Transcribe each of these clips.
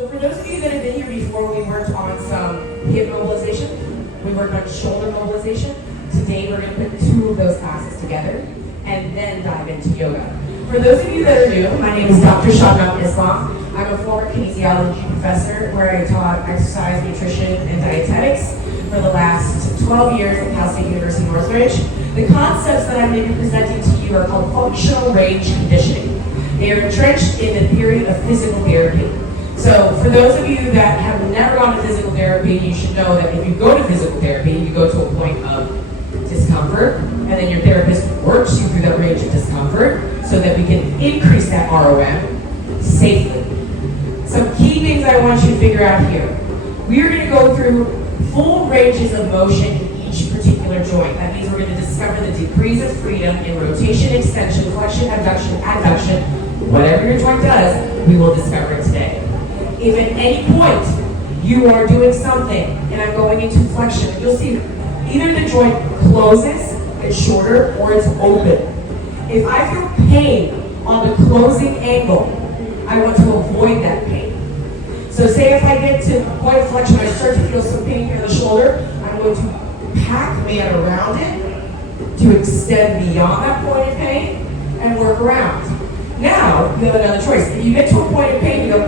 So for those of you that have been here before, we worked on some hip mobilization. We worked on shoulder mobilization. Today we're going to put two of those classes together and then dive into yoga. For those of you that are new, my name is Dr. Shabnam Islam. I'm a former kinesiology professor where I taught exercise, nutrition, and dietetics for the last 12 years at Cal State University Northridge. The concepts that I'm going to be presenting to you are called functional range conditioning. They are entrenched in the theory of physical therapy. So for those of you that have never gone to physical therapy, you should know that if you go to physical therapy, you go to a point of discomfort, and then your therapist works you through that range of discomfort so that we can increase that ROM safely. Some key things I want you to figure out here. We are going to go through full ranges of motion in each particular joint. That means we're going to discover the degrees of freedom in rotation, extension, flexion, abduction, adduction. Whatever your joint does, we will discover it today. If at any point you are doing something, and I'm going into flexion, you'll see either the joint closes, it's shorter, or it's open. If I feel pain on the closing angle, I want to avoid that pain. So say if I get to point of flexion, I start to feel some pain here in the shoulder, I'm going to pack man around it to extend beyond that point of pain and work around. Now, you have another choice. If you get to a point of pain, you go,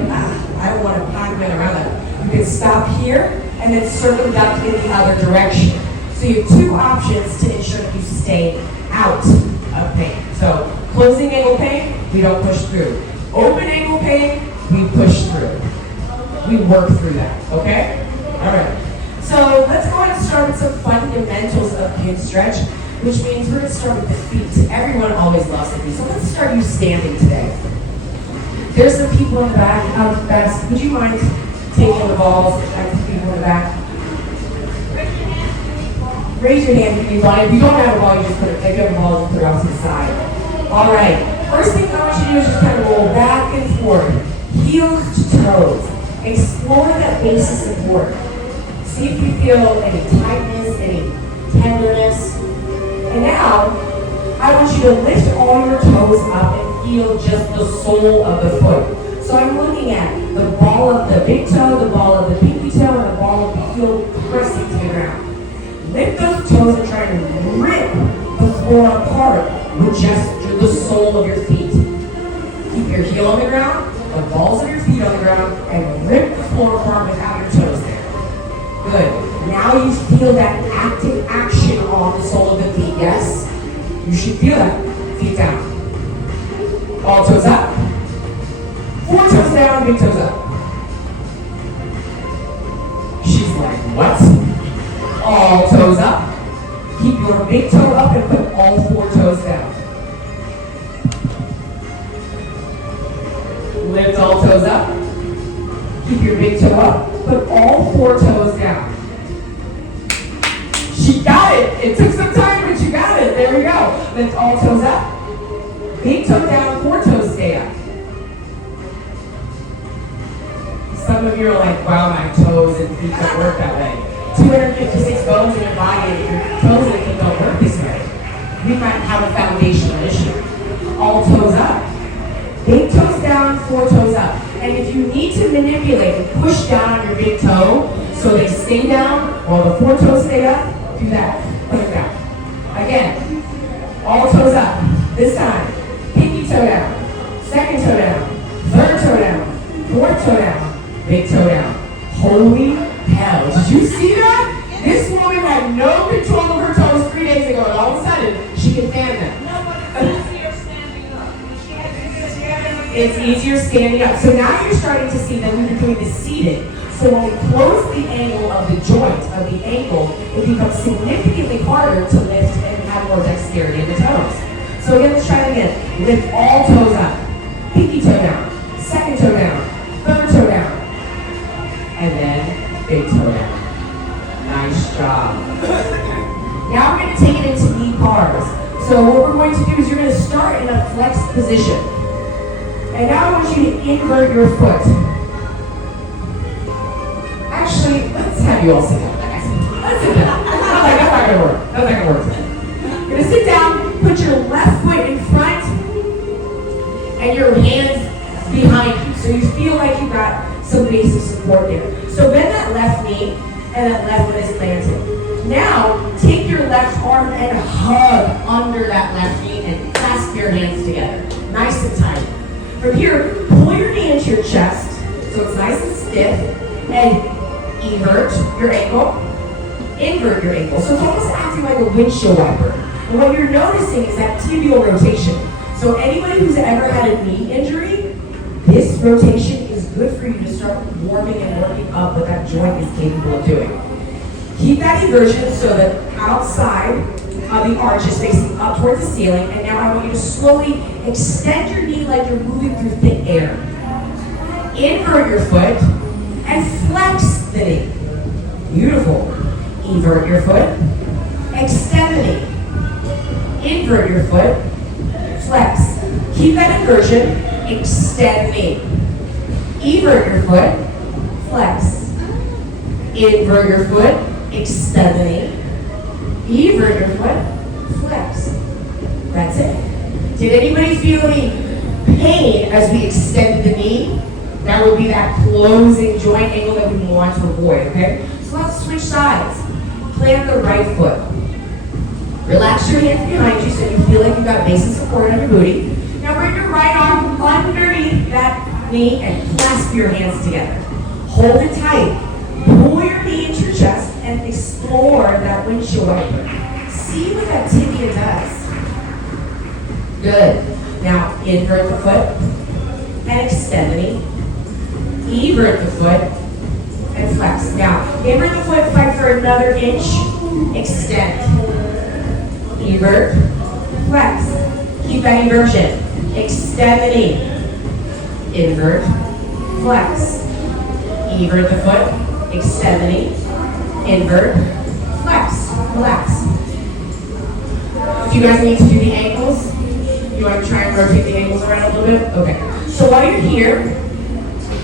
I want to pack man around that. You can stop here and then circumduct in the other direction. So you have two options to ensure that you stay out of pain. So closing angle pain, we don't push through. Open angle pain, we push through. We work through that, okay? All right. So let's go ahead and start with some fundamentals of pin stretch, which means we're going to start with the feet. Everyone always loves the feet. So let's start you standing today. There's some people in the back. Would you mind taking the balls and people in the back? Raise your hand if you want. If you don't have a ball, you just put it. If you have a ball, just put it off to the side. All right. First thing I want you to do is just kind of roll back and forth, heels to toes. Explore that base of support. See if you feel any tightness, any tenderness. And now, I want you to lift all your toes up and feel just the sole of the foot. So I'm looking at the ball of the big toe, the ball of the pinky toe, and the ball of the heel pressing to the ground. Lift those toes and try to rip the floor apart with just the sole of your feet. Keep your heel on the ground, the balls of your feet on the ground, and rip the floor apart without your toes there. Good. Now you feel that active action on the sole of the feet, yes? You should feel that. Feet down. All toes up. 4 toes down, big toes up. She's like, what? All toes up. Keep your big toe up and put all 4 toes down. Lift all toes up. Keep your big toe up. Put all 4 toes down. She got it. It took some time, but you got it. There we go. Lift all toes up. Big toe down, 4 toes stay up. Some of you are like, wow, my toes and feet don't work that way. 256 bones in your body, and your toes and feet don't work this way. We might have a foundational issue. All toes up. Big toes down, 4 toes up. And if you need to manipulate and push down on your big toe so they stay down while the 4 toes stay up, do that. Put it down. Again, all toes up. This time, pinky toe down, second toe down, third toe down, fourth toe down, big toe down. Holy hell. Did you see that? This woman had no control of her toes 3 days ago, and all of a sudden, she can fan them. No, but it's easier standing up. It's easier standing up. So now you're starting to see that we're doing this seated. So when we close the angle of the joint, of the ankle, it becomes significantly harder to lift and have more dexterity in the toes. So again, let's try it again. Lift all toes up. Pinky toe down. Second toe down. Third toe down. And then big toe down. Nice job. Now we're going to take it into knee bars. So what we're going to do is you're going to start in a flexed position. And now I want you to invert your foot. Actually, let's have you all sit down. Let's sit down. That's not going to work. That's not going to work. You're going to sit down, put your left foot in front, and your hands behind you. So you feel like you've got some base and that left foot is planted. Now, take your left arm and hug under that left knee and clasp your hands together. Nice and tight. From here, pull your knee into your chest, so it's nice and stiff, and invert your ankle, invert your ankle. So it's almost acting like a windshield wiper. And what you're noticing is that tibial rotation. So anybody who's ever had a knee injury, this rotation is good for you to start warming and working up what that joint is capable of doing. Keep that inversion so that outside of the arch is facing up towards the ceiling. And now I want you to slowly extend your knee like you're moving through thick air. Invert your foot and flex the knee. Beautiful. Invert your foot, extend the knee. Invert your foot, flex. Keep that inversion, extend the knee. Invert your foot, flex. Invert your foot, extend the knee. Invert your foot, flex. That's it. Did anybody feel any pain as we extended the knee? That would be that closing joint angle that we want to avoid, okay? So let's switch sides. Plant the right foot. Relax your hands behind you so you feel like you've got basic support on your booty. Now bring your right arm underneath that knee and clasp your hands together. Hold it tight. Pull your knee into your chest and explore that windshield wiper. See what that tibia does. Good. Now invert the foot and extend the knee. Invert the foot and flex. Now, invert the foot, fight for another inch, extend. Invert, flex. Keep that inversion. Extend the knee. Invert, flex. Invert the foot, extend the knee. Invert, flex. Relax. Do you guys need to do the ankles? You want to try and rotate the ankles around a little bit? Okay. So while you're here,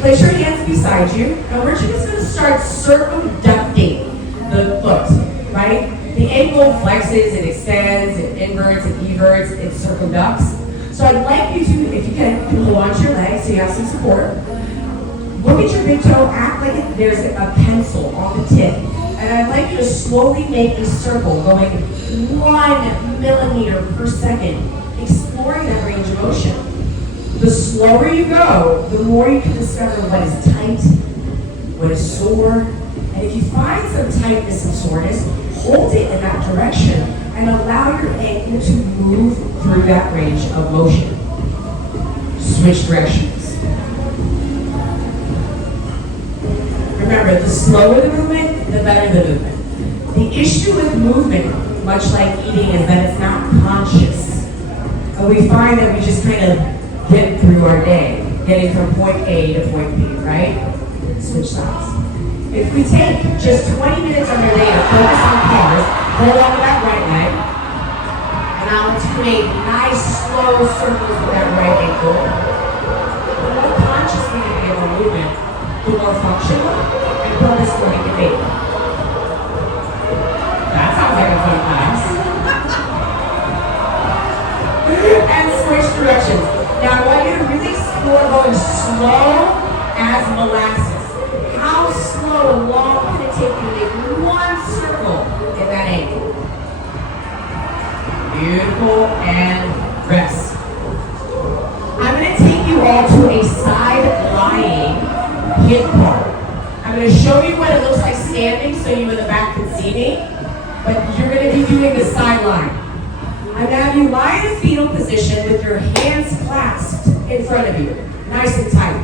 place your hands beside you, and we're just going to start circumducting the foot, right? The ankle flexes, it extends, it inverts, it everts, it circumducts. So I'd like you to, if you can, launch your legs so you have some support. Look at your big toe, act like there's a pencil on the tip. And I'd like you to slowly make a circle going 1 millimeter per second, exploring that range of motion. The slower you go, the more you can discover what is tight, what is sore. And if you find some tightness and soreness, hold it in that direction and allow your ankle to move through that range of motion. Switch directions. Remember, the slower the movement, the better the movement. The issue with movement, much like eating, is that it's not conscious. And we find that we just kind of get through our day, getting from point A to point B, right? Switch sides. If we take just 20 minutes of your day to focus on cars, hold on to that right leg, and I want to create nice, slow circles with that right ankle. The more conscious we can be of our movement, the more functional and purposeful we can be. That sounds like a fun class. And switch directions. Now I want you to really explore going slow as molasses. How slow and long can it take you to make one circle in that ankle? Beautiful, and rest. I'm going to take you all to a side lying hip part. I'm going to show you what it looks like standing so you in the back can see me, but you're going to be doing the side lying. I'm going to have you lie in a fetal position with your hands clasped in front of you, nice and tight.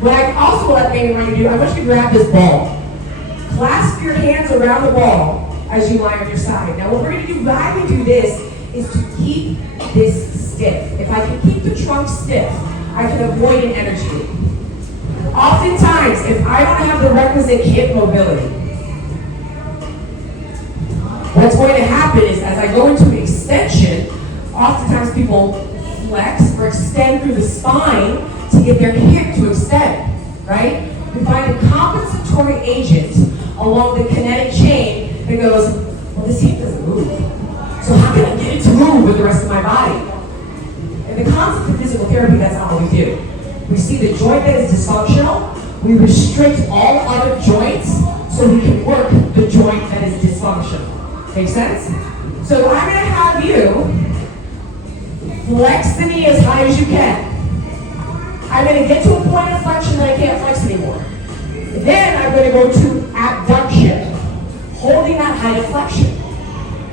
What I also want you to do, I want you to grab this ball. Clasp your hands around the ball as you lie on your side. Now what we're going to do while we do this is to keep this stiff. If I can keep the trunk stiff, I can avoid an energy leak. Oftentimes, if I don't have the requisite hip mobility, what's going to happen is as I go into extension, oftentimes people flex or extend through the spine to get their hip to extend, right? We find a compensatory agent along the kinetic chain that goes, well, this hip doesn't move. So how can I get it to move with the rest of my body? In the concept of physical therapy, that's not what we do. We see the joint that is dysfunctional, we restrict all other joints so we can work the joint that is dysfunctional. Make sense? So I'm going to have you flex the knee as high as you can. I'm going to get to a point of flexion that I can't flex anymore. Then I'm going to go to abduction, holding that height of flexion.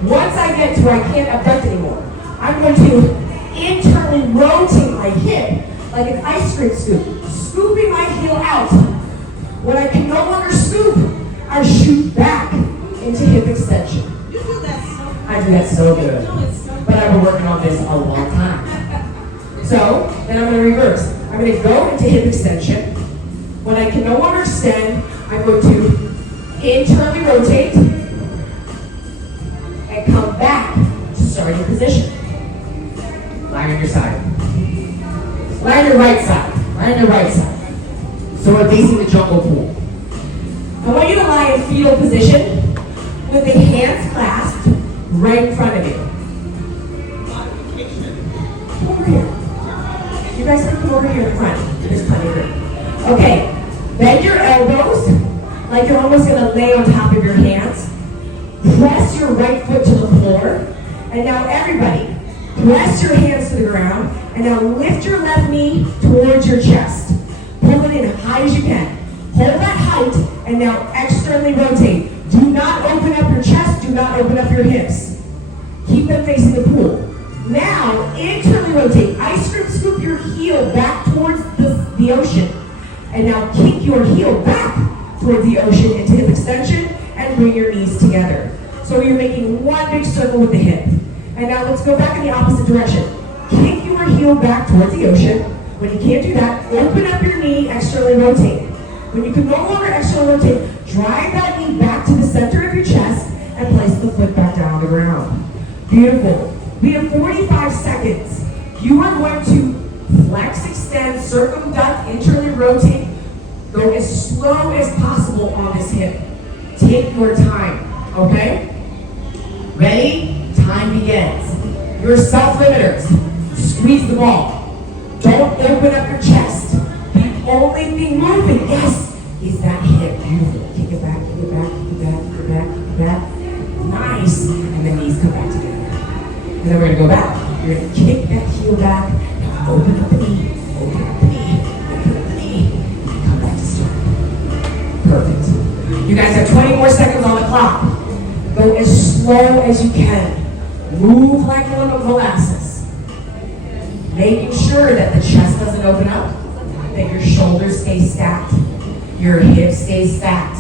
Once I get to where I can't abduct anymore, I'm going to internally rotate my hip like an ice cream scoop, scooping my heel out. When I can no longer scoop, I shoot back into hip extension. You do that so good. I do that so good. No, it's so But I've been working on this a long time. So, then I'm going to reverse. I'm going to go into hip extension. When I can no longer extend, I'm going to internally rotate and come back to starting position. Lie on your side. Lie on your right side. Lie on your right side. So we're facing the jungle pool. I want you to lie in fetal position with the hands clasped right in front of you. Come over here. You guys can come over here in front. There's plenty of room. Okay. Bend your elbows like you're almost going to lay on top of your hands. Press your right foot to the floor. And now everybody, press your hands to the ground. And now lift your left knee towards your chest. Pull it in as high as you can. Hold that height, and now externally rotate. Do not open up your chest. Do not open up your hips. Keep them facing the pool. Now, internally rotate. Ice cream scoop your heel back towards the ocean. And now kick your heel back towards the ocean into hip extension and bring your knees together. So you're making one big circle with the hip. And now let's go back in the opposite direction. Kick your heel back towards the ocean. When you can't do that, open up your knee, externally rotate. When you can no longer externally rotate, drive that knee back to the center of your chest and place the foot back down on the ground. Beautiful. We have 45 seconds. You are going to flex, extend, circumduct, internally rotate. Go as slow as possible on this hip. Take your time, okay? Ready? Time begins. Your self-limiters. Squeeze the ball. Don't open up your chest. The only thing moving, yes, is that hip. Beautiful. Kick it back, kick it back, kick it back, kick it back, kick it back. Nice. And the knees come back together. And then we're going to go back. You're going to kick that heel back, and open up the knee, open up the knee, open up the knee, and come back to start. Perfect. You guys have 20 more seconds on the clock. Go as slow as you can. Move like a little molasses. Making sure that the chest doesn't open up, that your shoulders stay stacked, your hips stay stacked.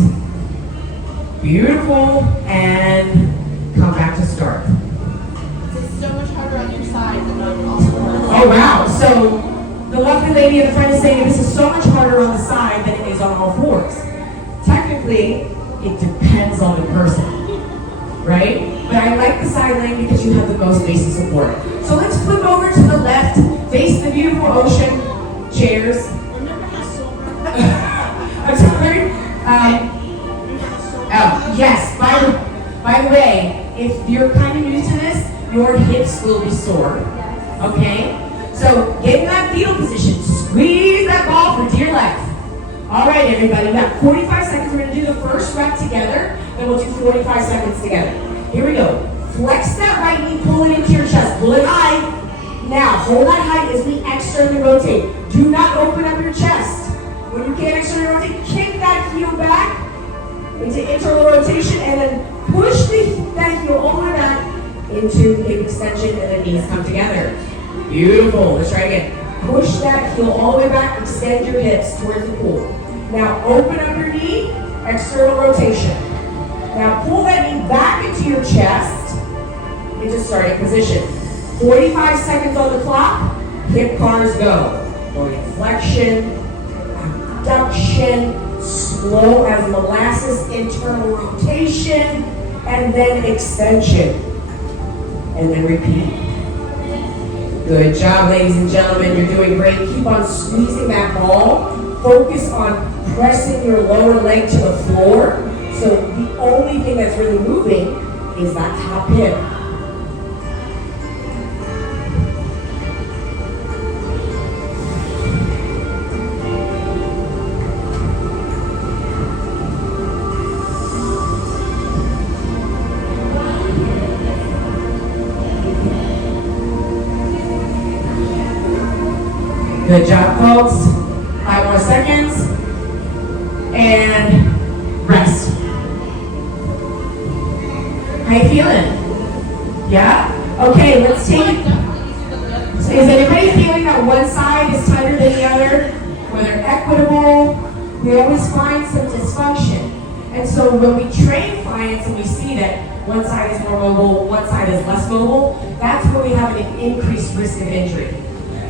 Beautiful. And come back to start. It's so much harder on your side than on all fours. Oh, wow. So the lovely lady in the front is saying this is so much harder on the side than it is on all fours. Technically, it depends on the person, right? But I like the side lane because you have the most basic support. So let's flip over to the left, face the beautiful ocean, chairs. Remember how sober? I'm sorry. Yes, by the way, if you're kind of new to this, your hips will be sore, okay? So get in that fetal position, squeeze that ball for dear life. All right, everybody, we got 45 seconds. We're gonna do the first rep together, then we'll do 45 seconds together. Here we go. Flex that right knee, pull it into your chest, pull it high. Now, hold that height as we externally rotate. Do not open up your chest. When you can't externally rotate, kick that heel back into internal rotation and then push that heel all the way back into hip extension and the knees come together. Beautiful. Let's try again. Push that heel all the way back, extend your hips towards the pool. Now open up your knee, external rotation. Now pull that knee back into your chest into starting position. 45 seconds on the clock. Hip cars go. Going flexion, abduction, slow as molasses, internal rotation, and then extension. And then repeat. Good job, ladies and gentlemen. You're doing great. Keep on squeezing that ball. Focus on pressing your lower leg to the floor. So the only thing that's really moving is that top hip. Good job, folks. 5 more seconds. And rest. How you feeling? Yeah? Okay, let's take it. So is anybody feeling that one side is tighter than the other? Where they're equitable? We always find some dysfunction. And so when we train clients and we see that one side is more mobile, one side is less mobile, that's where we have an increased risk of injury.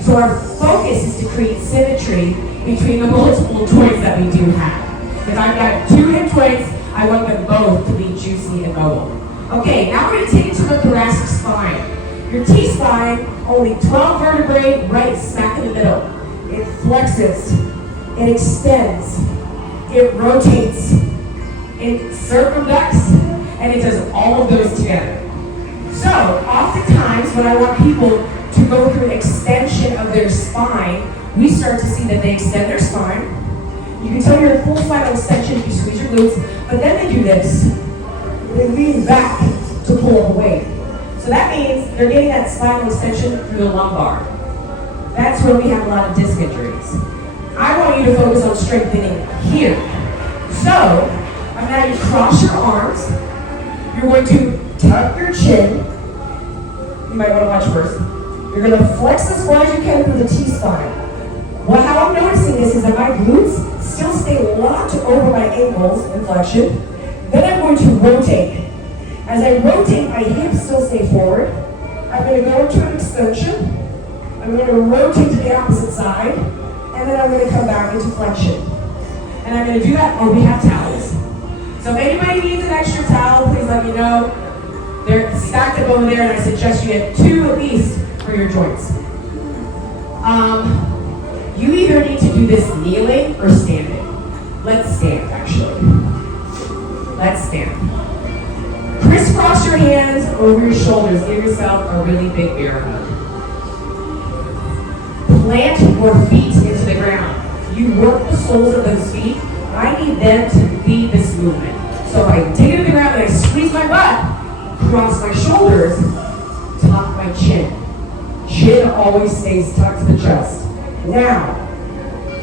So our focus is to create symmetry between the multiple joints that we do have. If I've got 2 hip joints, I want them both to be juicy and mobile. Okay, now we're going to take it to the thoracic spine. Your T-spine, only 12 vertebrae right smack in the middle. It flexes, it extends, it rotates, it circumducts, and it does all of those together. So, oftentimes when I want people to go through an extension of their spine, we start to see that they extend their spine. You can tell you're in full spinal extension if you squeeze your glutes, but then they do this. They lean back to pull up weight. So that means they're getting that spinal extension through the lumbar. That's where we have a lot of disc injuries. I want you to focus on strengthening here. So, I'm going to have you cross your arms. You're going to tuck your chin. You might want to watch first. You're going to flex as far as you can through the T-spine. Well, how I'm noticing this is that my glutes still stay locked over my ankles in flexion. Then I'm going to rotate. As I rotate, my hips still stay forward. I'm going to go into an extension. I'm going to rotate to the opposite side. And then I'm going to come back into flexion. And I'm going to do that, or we have towels. So if anybody needs an extra towel, please let me know. They're stacked up over there, and I suggest you get 2 at least for your joints. You either need to do this kneeling or standing. Let's stand, actually. Let's stand. Crisscross your hands over your shoulders. Give yourself a really big bear hug. Plant your feet into the ground. You work the soles of those feet. I need them to lead this movement. So if I dig into the ground and I squeeze my butt, cross my shoulders, tuck my chin. Chin always stays tucked to the chest. Now,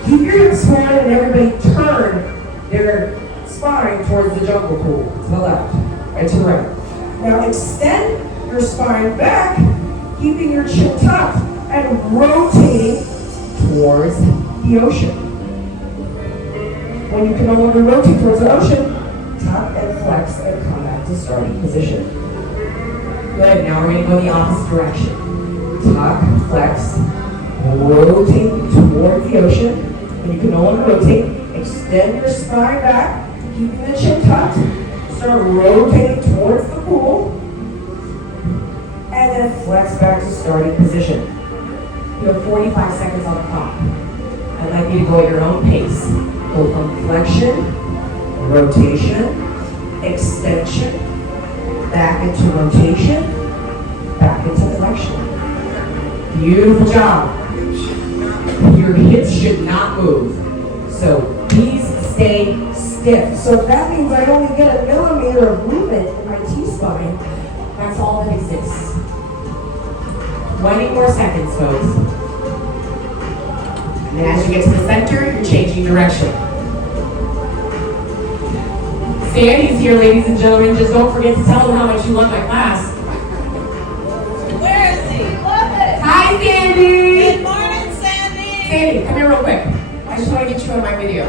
keep your hips forward and everybody turn their spine towards the jungle pool, to the left, and to the right. Now extend your spine back, keeping your chin tucked, and rotating towards the ocean. When you can no longer rotate towards the ocean, tuck and flex and come back to starting position. Good, now we're going to go the opposite direction. Tuck, flex, rotate toward the ocean. When you can no longer rotate, extend your spine back, keeping the chin tucked. Start rotating towards the pool. And then flex back to starting position. You have 45 seconds on the clock. I'd like you to go at your own pace. Go from flexion, rotation, extension, back into rotation, back into flexion. Beautiful job. Your hips should not move. So please stay stiff. So that means I only get a millimeter of movement in my T-spine. That's all that exists. 20 more seconds, folks. And as you get to the center, you're changing direction. Sandy's here, ladies and gentlemen. Just don't forget to tell them how much you love my class. Where is he? Love it. Hi, Sandy. Good morning, Sandy. Sandy, come here real quick. I just want to get you on my video.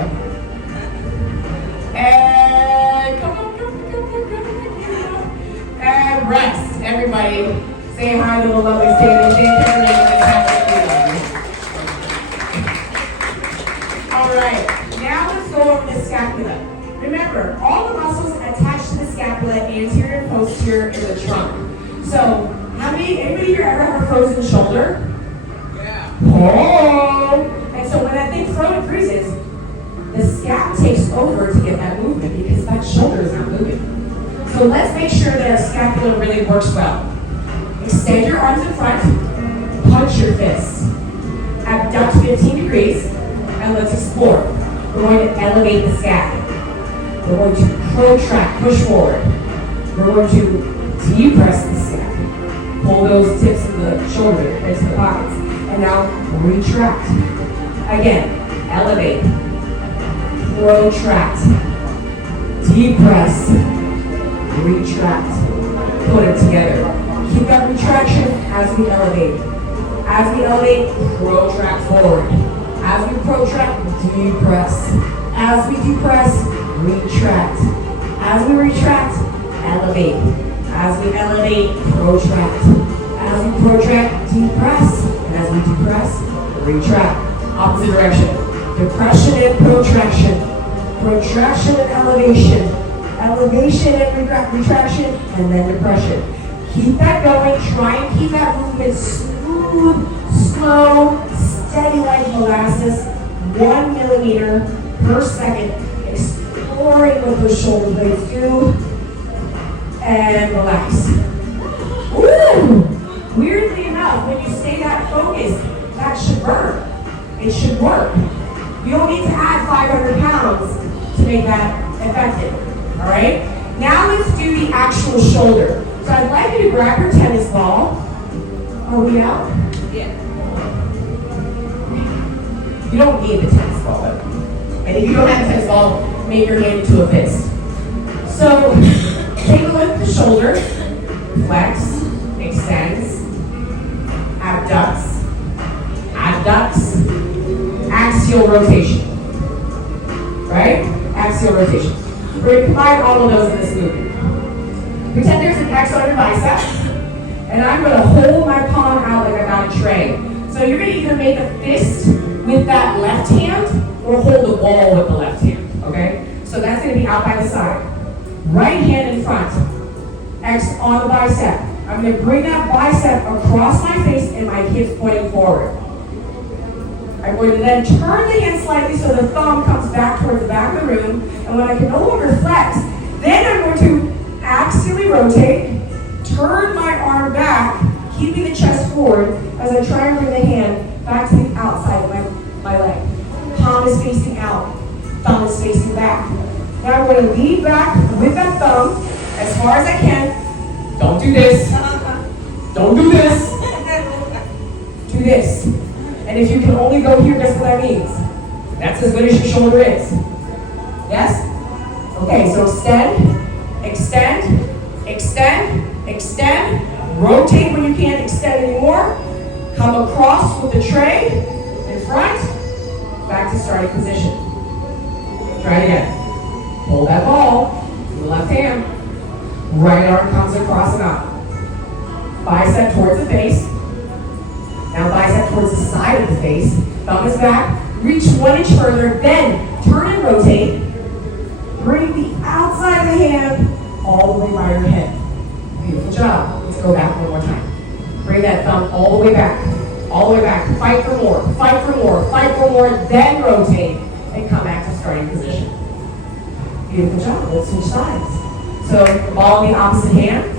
And come on. And rest, everybody. Say hi to the lovely Sandy. All right, now let's go over the scapula. Remember, all the muscles attached to the scapula, anterior and posterior, in the trunk. So, anybody here ever have a frozen shoulder? Yeah. Oh! And so when that thing freezes, the scap takes over to get that movement because that shoulder is not moving. So let's make sure that our scapula really works well. Extend your arms in front, punch your fists. Abduct 15 degrees, and let's explore. We're going to elevate the scap. We're going to protract, push forward. We're going to depress the scap. Pull those tips of the shoulder into the pockets. And now retract. Again, elevate, protract, depress, retract. Put it together. Keep that retraction as we elevate. As we elevate, protract forward. As we protract, depress. As we depress, retract. As we retract, elevate. As we elevate, protract. As we protract, depress. And as we depress, retract. Opposite direction. Depression and protraction. Protraction and elevation. Elevation and retraction. And then depression. Keep that going. Try and keep that movement smooth, slow, steady like molasses. 1 millimeter per second. Exploring what those shoulder blades do. And relax. Ooh! Weirdly enough, when you stay that focused, that should burn. It should work. You don't need to add 500 pounds to make that effective. All right? Now let's do the actual shoulder. So I'd like you to grab your tennis ball. Are we out? Yeah. You don't need the tennis ball. And if you don't have a tennis ball, make your hand into a fist. So take a look at the shoulder. Flex, extends, abducts, adducts, axial rotation. Right? Axial rotation. We're going to combine all of those in this movement. Pretend there's an X on your bicep, and I'm going to hold my palm out like I got a tray. So you're going to either make a fist with that left hand or hold the ball with the left hand, okay? So that's going to be out by the side. Right hand in front, X on the bicep. I'm going to bring that bicep across my face and my hips pointing forward. I'm going to then turn the hand slightly so the thumb comes back towards the back of the room, and when I can no longer flex, then I'm going to axially rotate, turn my arm back, keeping the chest forward as I try and bring the hand back to the outside of my leg. Palm is facing out, thumb is facing back. Now I'm going to lean back with that thumb as far as I can. Don't do this. Don't do this. Do this. And if you can only go here, guess what that means? That's as good as your shoulder is. Yes? Okay, so extend, extend, extend, extend. Rotate when you can't extend anymore. Come across with the tray in front. Back to starting position. Try it again. Hold that ball with the left hand. Right arm comes across and up. Bicep towards the face. Now bicep towards the side of the face. Thumb is back. Reach 1 inch further. Then turn and rotate. Bring the outside of the hand all the way by your head. Beautiful job. Let's go back one more time. Bring that thumb all the way back. All the way back. Fight for more. Fight for more. Fight for more. Then rotate and come back to starting position. Beautiful job. Let's switch sides. So the ball in the opposite hand.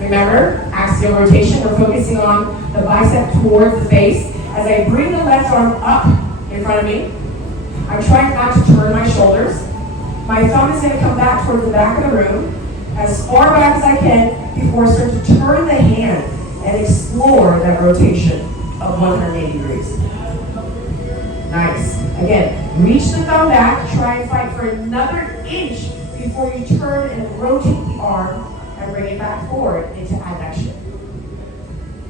Remember, axial rotation. We're focusing on the bicep towards the face. As I bring the left arm up in front of me, I'm trying not to turn my shoulders. My thumb is going to come back towards the back of the room, as far back as I can, before I start to turn the hand and explore that rotation of 180 degrees. Nice. Again, reach the thumb back, try and fight for another inch before you turn and rotate the arm and bring it back forward into adduction.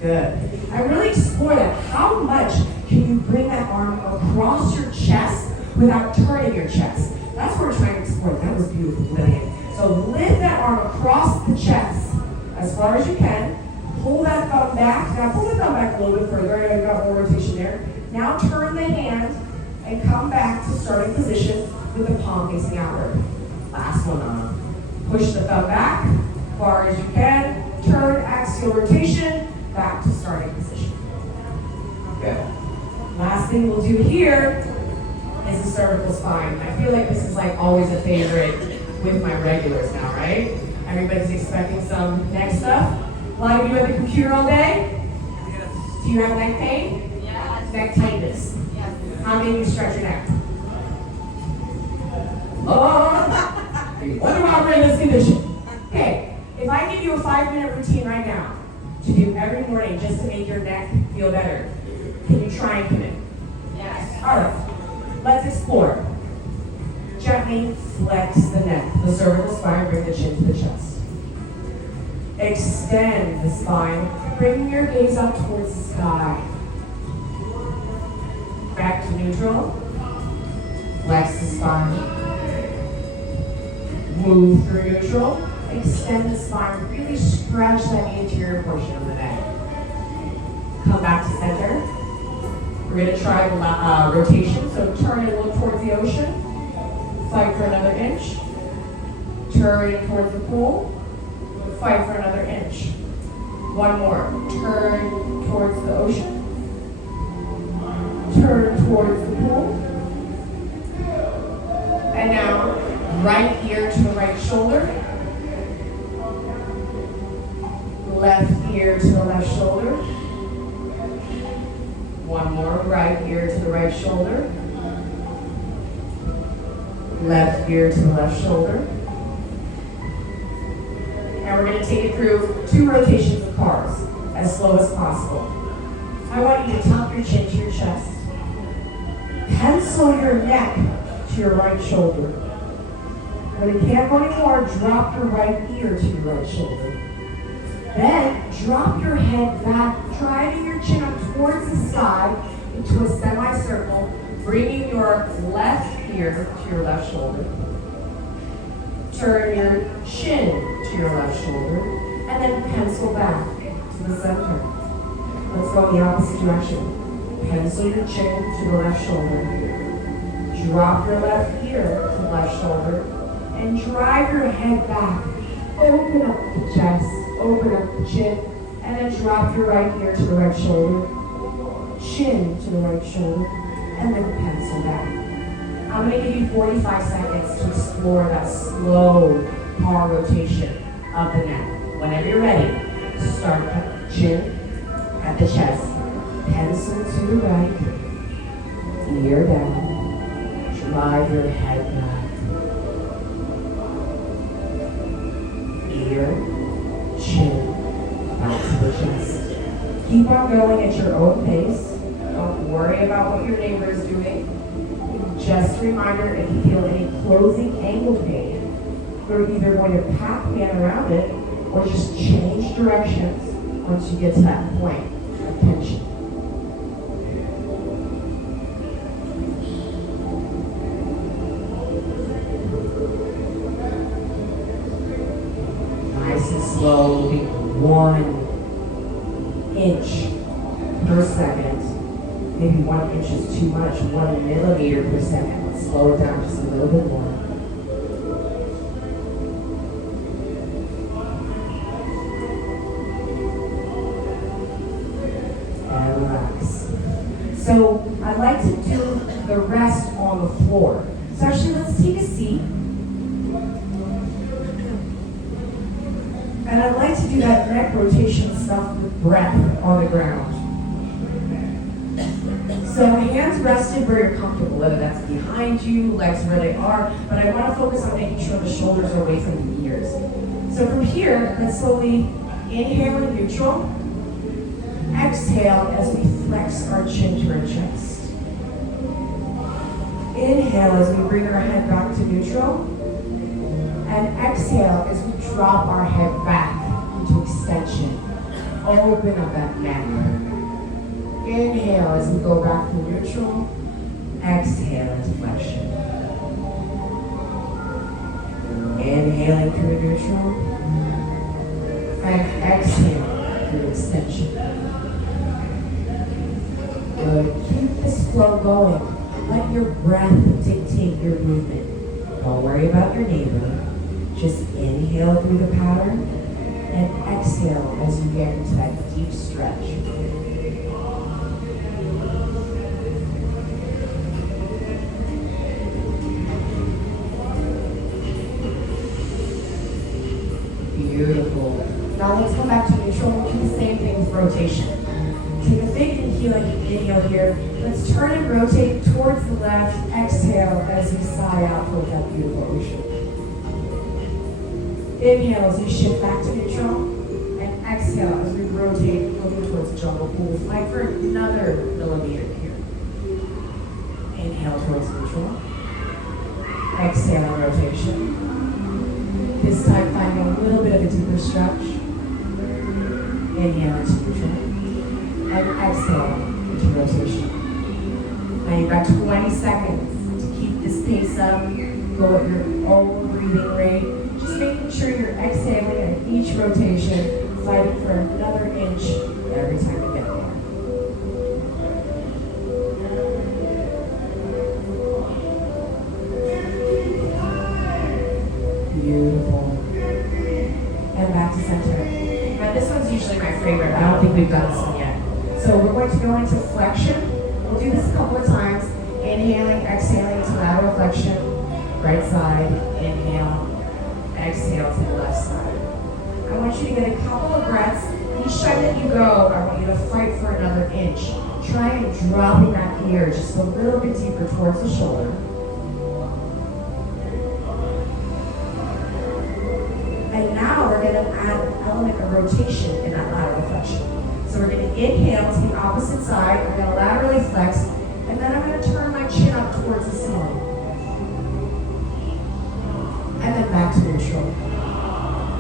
Good. I really explore that. How much can you bring that arm across your chest without turning your chest? That's what we're trying to explore. That was beautiful, Lillian. So lift that arm across the chest as far as you can. Pull that thumb back. Now pull the thumb back a little bit further. I know you've got more rotation there. Now turn the hand and come back to starting position with the palm facing outward. Last one on. Push the thumb back as far as you can. Turn axial rotation back to starting position. Good. Last thing we'll do here is the cervical spine. I feel like this is like always a favorite with my regulars now, right? Everybody's expecting some neck stuff. A lot of you at the computer all day? Do you have neck pain? Yes. Neck tightness? Yes. How many of you stretch your neck? Oh! Wonder why we're in this condition. Okay, if I give you a 5-minute routine right now to do every morning just to make your neck Feel better? Can you try and connect? Yes. All right, let's explore. Gently flex the neck, the cervical spine, bring the chin to the chest. Extend the spine, bring your gaze up towards the sky. Back to neutral. Flex the spine. Move through neutral. Extend the spine, really stretch that anterior portion of the neck. Come back to center. We're going to try rotation, so turn and look towards the ocean. Fight for another inch. Turn towards the pool. Fight for another inch. One more. Turn towards the ocean. Turn towards the pool. And now, right ear to the right shoulder. Left ear to the left shoulder. One more, right ear to the right shoulder. Left ear to the left shoulder. And we're going to take it through 2 rotations of cars, as slow as possible. I want you to top your chin to your chest. Pencil your neck to your right shoulder. When you can't go anymore, drop your right ear to your right shoulder. Then drop your head back, driving your chin up towards the sky into a semicircle, bringing your left ear to your left shoulder. Turn your chin to your left shoulder, and then pencil back to the center. Let's go in the opposite direction. Pencil your chin to the left shoulder. Drop your left ear to the left shoulder, and drive your head back. Open up the chest, open up the chin, and then drop your right ear to the right shoulder, chin to the right shoulder, and then pencil back. I'm going to give you 45 seconds to explore that slow car rotation of the neck. Whenever you're ready, start at the chin, at the chest, pencil to the right, ear down, drive your head back. Ear, chin, back to the chest. Keep on going at your own pace. Don't worry about what your neighbor is doing. Just a reminder, if you feel any closing angle pain, we're either going to pack band around it or just change directions once you get to that point of tension. Nice and slow, moving 1 inch per second. Maybe 1 inch is too much, 1 millimeter per second. Let's slow it down just a little bit more. And relax. So I'd like to do the rest on the floor. So actually, let's take a seat. And I'd like to do that neck rotation stuff with breath on the ground. So hands rested where you're comfortable, whether that's behind you, legs where they are, but I want to focus on making sure the shoulders are away from the ears. So from here, let's slowly inhale in neutral, exhale as we flex our chin to our chest. Inhale as we bring our head back to neutral, and exhale as we drop our head back into extension. Open up that neck. Inhale as we go back to neutral. Exhale as flexion. Inhaling through neutral. And exhale through extension. Good. Keep this flow going. Let your breath dictate your movement. Don't worry about your neighbor. Just inhale through the pattern and exhale as you get into that deep stretch. Beautiful. Now let's come back to neutral and do the same thing with rotation. Take a big inhale here. Let's turn and rotate towards the left. Exhale as you sigh out towards that beautiful ocean. Inhale as you shift back to neutral. And exhale as we rotate, moving towards the jungle pool. Flight for another millimeter here. Inhale towards neutral. Exhale, rotation. This time finding a little bit of a deeper stretch. Inhale into neutral. And exhale into rotation. Now you've got 20 seconds to keep this pace up. Go at your own breathing rate. Just making sure you're exhaling at each rotation, fighting for another inch every time you get there. Beautiful. And back to center. Now this one's usually my favorite. I don't think we've done this one yet. So we're going to go into flexion. We'll do this a couple of times. Inhaling, exhaling to lateral flexion. Right side, inhale. Exhale to the left side. I want you to get a couple of breaths. Each time that you go, I want you to fight for another inch. Try and dropping that ear just a little bit deeper towards the shoulder. And now we're going to add an element of rotation in that lateral flexion. So we're going to inhale to the opposite side. I'm going to laterally flex, and then I'm going to turn my chin up towards the ceiling. And then back to neutral.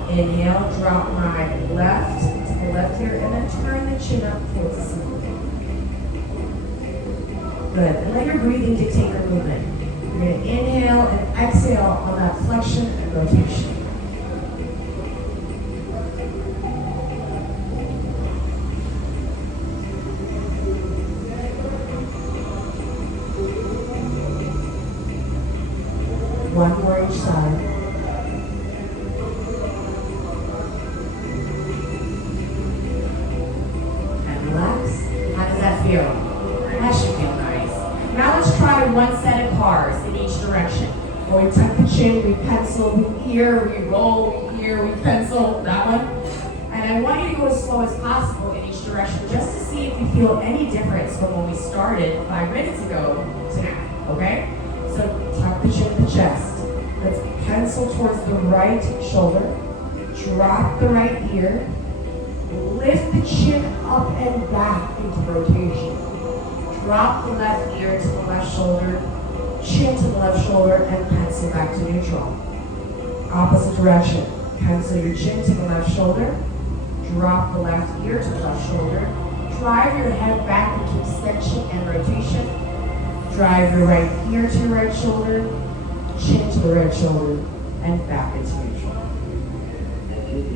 Inhale, drop my left to the left here, and then turn the chin up towards the ceiling. Good. And let your breathing dictate your movement. You're going to inhale and exhale on that flexion and rotation. One more each side. And relax. How does that feel? That should feel nice. Now let's try one set of cars in each direction. Where we tuck the chin, we pencil, we ear, we roll, we ear, we pencil, that one. And I want you to go as slow as possible in each direction just to see if you feel any difference from when we started 5 minutes ago to now, okay? So tuck the chin to the chest. Let's pencil towards the right shoulder. Drop the right ear. Lift the chin up and back into rotation. Drop the left ear to the left shoulder. Chin to the left shoulder and pencil back to neutral. Opposite direction. Pencil your chin to the left shoulder. Drop the left ear to the left shoulder. Drive your head back into extension and rotation. Drive your right ear to your right shoulder. Chin to the right shoulder, and back into neutral.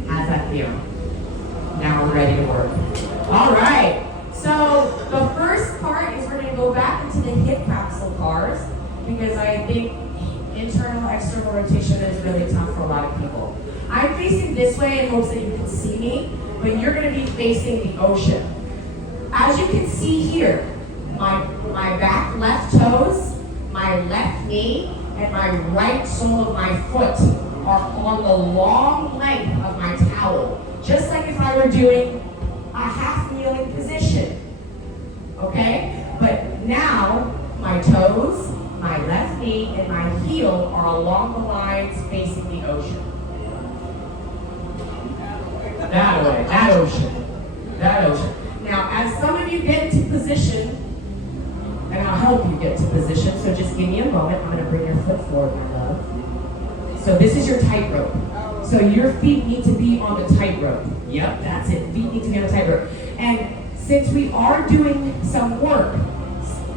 How's that feel? Now we're ready to work. All right, so the first part is we're going to go back into the hip capsule cars because I think internal, external rotation is really tough for a lot of people. I'm facing this way in hopes that you can see me, but you're going to be facing the ocean. As you can see here, my back left toes, my left knee, and my right sole of my foot are on the long length of my towel, just like if I were doing a half kneeling position, okay? But now, my toes, my left knee, and my heel are along the lines facing the ocean. That way, that ocean, that ocean. Now, as some of you get into position, and I'll help you get to position, so just give me a moment. I'm going to bring your foot forward, my love. So this is your tightrope. So your feet need to be on the tightrope. Yep, that's it. Feet need to be on the tightrope. And since we are doing some work,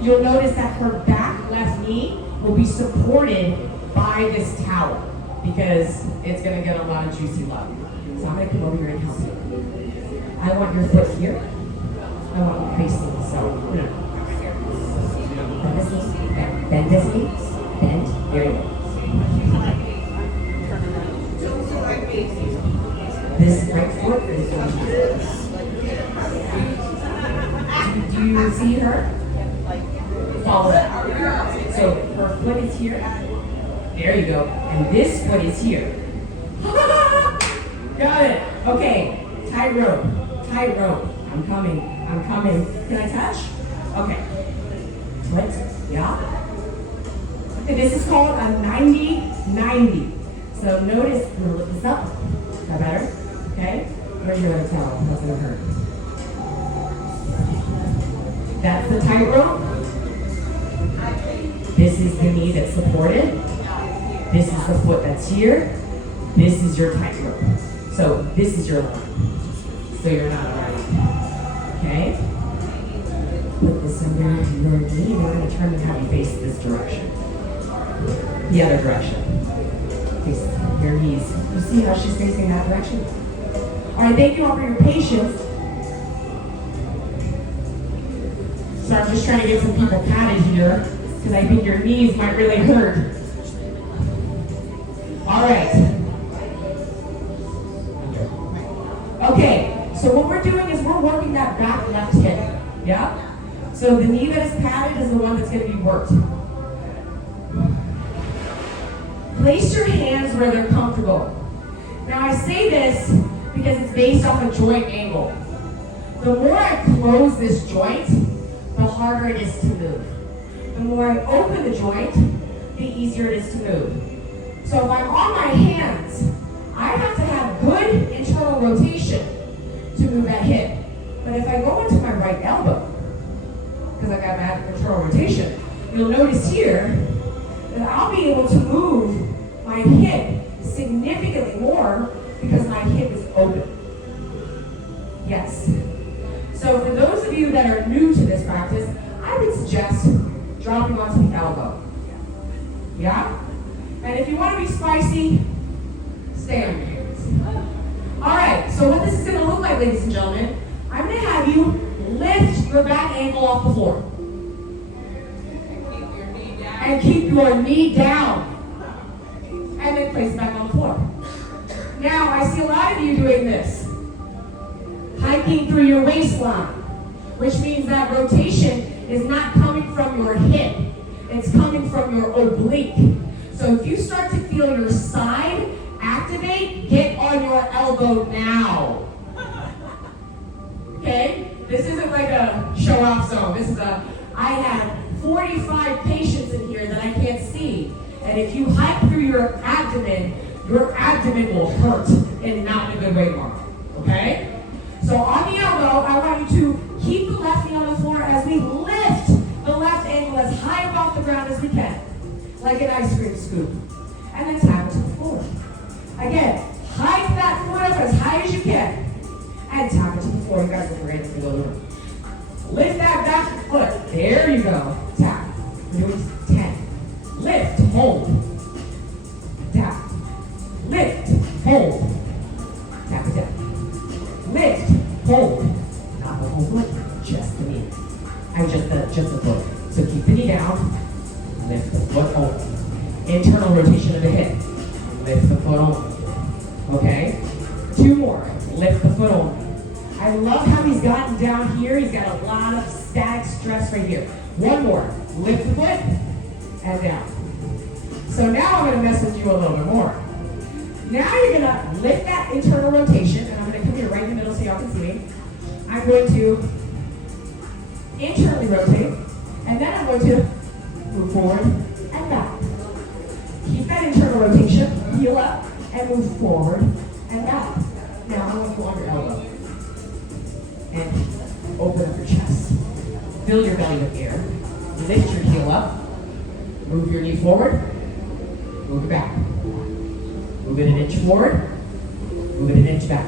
you'll notice that her back left knee will be supported by this towel because it's going to get a lot of juicy love. So I'm going to come over here and help you. I want your foot here. I want you facing the side. Bend this knee, bend this knee, bend, there you go. This right foot is going to do you see her? Follow that. So her foot is here. There you go. And this foot is here. Got it. Okay. Tightrope. Tightrope. I'm coming. I'm coming. Can I touch? Okay. Yeah. Okay, this is called a 90-90. So notice, I'm gonna lift this up. Is that better? Okay. Where's your other towel? That's gonna hurt. That's the tightrope. This is the knee that's supported. This is the foot that's here. This is your tightrope. So this is your line. So you're not aligned. Okay? Put this under your knee. We're going to turn and have you face this direction. The other direction. Face your knees. You see how she's facing that direction? All right, thank you all for your patience. So I'm just trying to get some people padded here because I think your knees might really hurt. All right. Okay, so what we're doing is we're working that back left hip. Yeah? So the knee that is padded is the one that's going to be worked. Place your hands where they're comfortable. Now I say this because it's based off a joint angle. The more I close this joint, the harder it is to move. The more I open the joint, the easier it is to move. So if I'm on my hands, I have to have good internal rotation to move that hip. But if I go into my right elbow, because I've got bad internal rotation, you'll notice here that I'll be able to move my hip significantly more because my hip is open. Yes. So for those of you that are new to this practice, I would suggest dropping onto the elbow. Yeah? And if you want to be spicy, stay on your hands. All right, so what this is going to look like, ladies and gentlemen, I'm going to have you lift your back ankle off the floor. And keep your knee down. And then place it back on the floor. Now, I see a lot of you doing this. Hiking through your waistline, which means that rotation is not coming from your hip. It's coming from your oblique. So if you start to feel your side activate, get on your elbow now. Okay? This isn't like a show-off zone. This is I have 45 patients in here that I can't see. And if you hike through your abdomen will hurt and not in a good way tomorrow. Okay? So on the elbow, I want you to keep the left knee on the floor as we lift the left ankle as high above the ground as we can. Like an ice cream scoop. And then tap it to the floor. Again, hike that foot up as high as you can. And tap it to the floor. You guys will forget to go to the room. Lift that back foot. There you go. Tap. We're doing 10. Lift. Hold. Tap. Lift. Hold. Tap it down. Lift. Hold. Not the whole foot. Just the knee. And just the foot. So keep the knee down. Lift the foot only. Internal rotation of the hip. Lift the foot only. Okay? 2 more. Lift the foot only. I love how he's gotten down here. He's got a lot of static stress right here. 1 more. Lift the foot and down. So now I'm going to mess with you a little bit more. Now you're going to lift that internal rotation, and I'm going to come here right in the middle so y'all can see me. I'm going to internally rotate, and then I'm going to move forward and back. Keep that internal rotation, heel up, and move forward and back. Now I'm going to go on your elbow. And open up your chest. Fill your belly with air. Lift your heel up. Move your knee forward. Move it back. Move it an inch forward. Move it an inch back.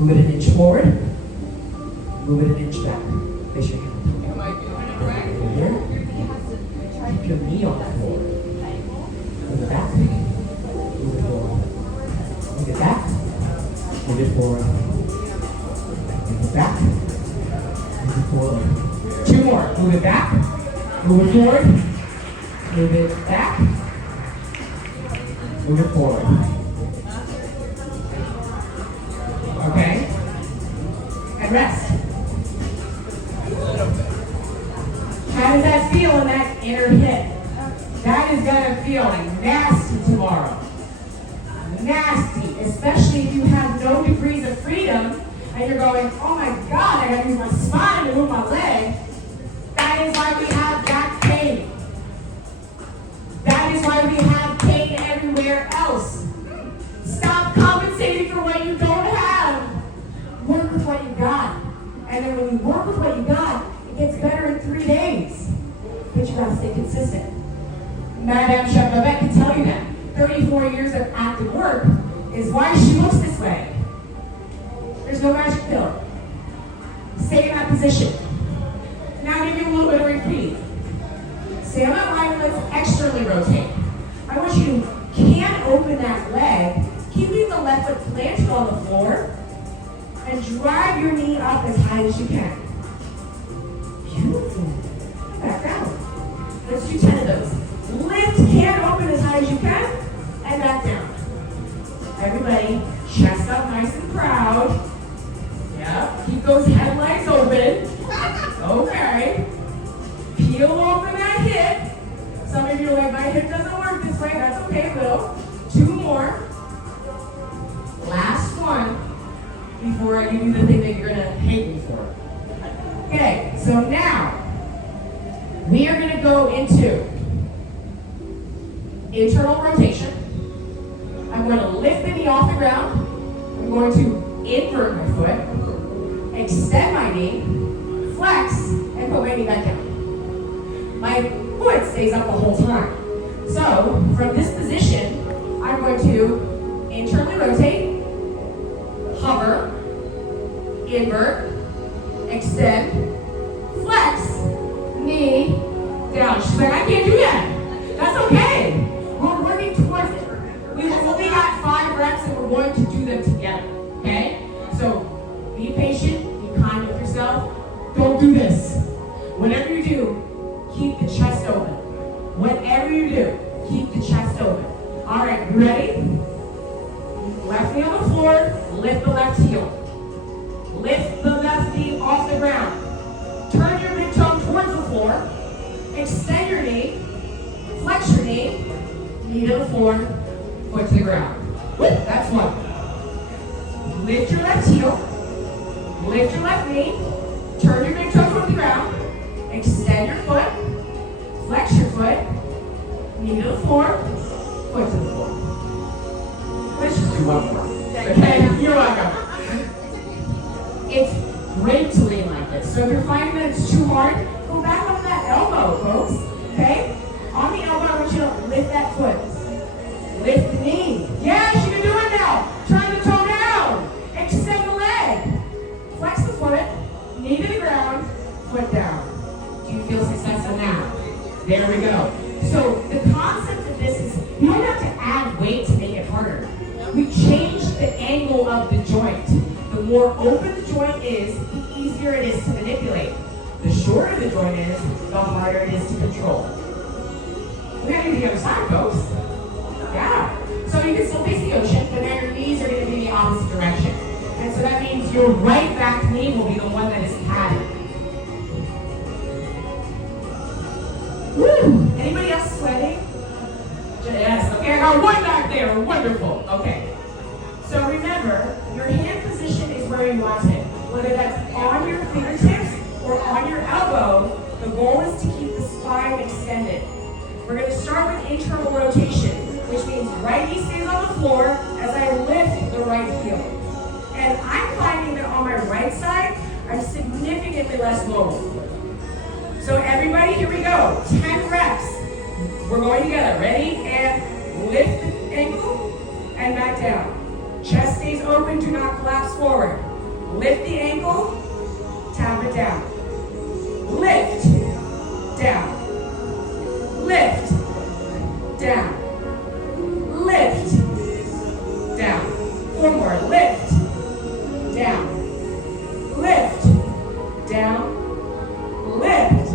Move it an inch forward. Move it an inch back. Place your hand. Here. Keep your knee on the floor. Move it back. Move it forward. Move it back. Move it forward. Move it back. Move it forward. 2 more. Move it back. Move it forward. Move it back. Move it forward. Okay? And rest. How does that feel in that inner hip? That is going to feel nasty tomorrow. Nasty, especially if you have no degrees of freedom and you're going, oh my God, I got to use my spine to move my leg. That is why we have back pain. That is why we have pain everywhere else. Stop compensating for what you don't have. with what you got. It gets better in 3 days. But you gotta stay consistent. Madame Chef Babette can tell you that. 34 years of active work is why she looks this way. There's no magic pill. Stay in that position. Now give you a little bit of reprieve. Stay on that line, let's externally rotate. I want you to can open that leg, keeping the left foot planted on the floor, and drive your knee up as high as you can. Beautiful. Back down. Let's do 10 of those. Lift, can open as high as you can, and back down. Everybody, chest up nice and proud. Yeah, keep those headlights open. Okay. Peel open that hip. Some of you are like, my hip doesn't work this way. That's okay, though. 2 more. Last one before I give you the thing that you're going to hate me for. Okay, so now we are going to go into internal rotation. I'm going to lift the knee off the ground. I'm going to invert my foot, extend my knee, flex, and put my knee back down. My foot stays up the whole time. So, from this position, I'm going to internally rotate, hover, invert, extend, flex, knee, down. She's like, I can't do that. That's okay. We're working towards it. We've only got 5 reps and we're going to do them together. Okay? So, be patient, be kind with yourself. Don't do this. Whatever you do, keep the chest open. Whatever you do, keep the chest open. All right, you ready? Left knee on the floor, lift the left heel. Lift the left knee off the ground. Turn your big toe towards the floor. Extend your knee. Flex your knee. Knee to the floor, foot to the ground. That's one. Lift your left heel. Lift your left knee. Turn your big toe towards the ground. Extend your foot. Flex your foot. Knee to the floor, foot to the floor. Let's just do one more. Okay, you're welcome. It's great to lean like this. So if you're finding that it's too hard, go back on that elbow, folks. Okay? On the elbow, I want you to lift that foot. Lift the knee. Yes, you can do it now. Turn the toe down. Extend the leg. Flex the foot. Knee to the ground. Foot down. Do you feel success in that? There we go. So the concept of this is you don't have to add weight to make it harder. We change the angle of the joint. The more open the joint is, the easier it is to manipulate. The shorter the joint is, the harder it is to control. We gotta do the other side, folks. Yeah. So you can still face the ocean, but now your knees are going to be in the opposite direction. And so that means your right back knee will be the one that is padded. Woo! Anybody else sweating? Yes. Okay, I got one back there. Wonderful. Okay. So remember, your hand position is where you want it. Whether that's on your fingertips or on your elbow, the goal is to keep the spine extended. We're going to start with internal rotation, which means right knee stays on the floor as I lift the right heel. And I'm finding that on my right side, I'm significantly less mobile. So everybody, here we go. 10 reps. We're going together. Ready? And lift the ankle and back down. Chest stays open. Do not collapse forward. Lift the ankle. Tap it down. Lift. Down. Lift. Down. Lift. Down. 4 more. Lift. Down. Lift. Down. Lift.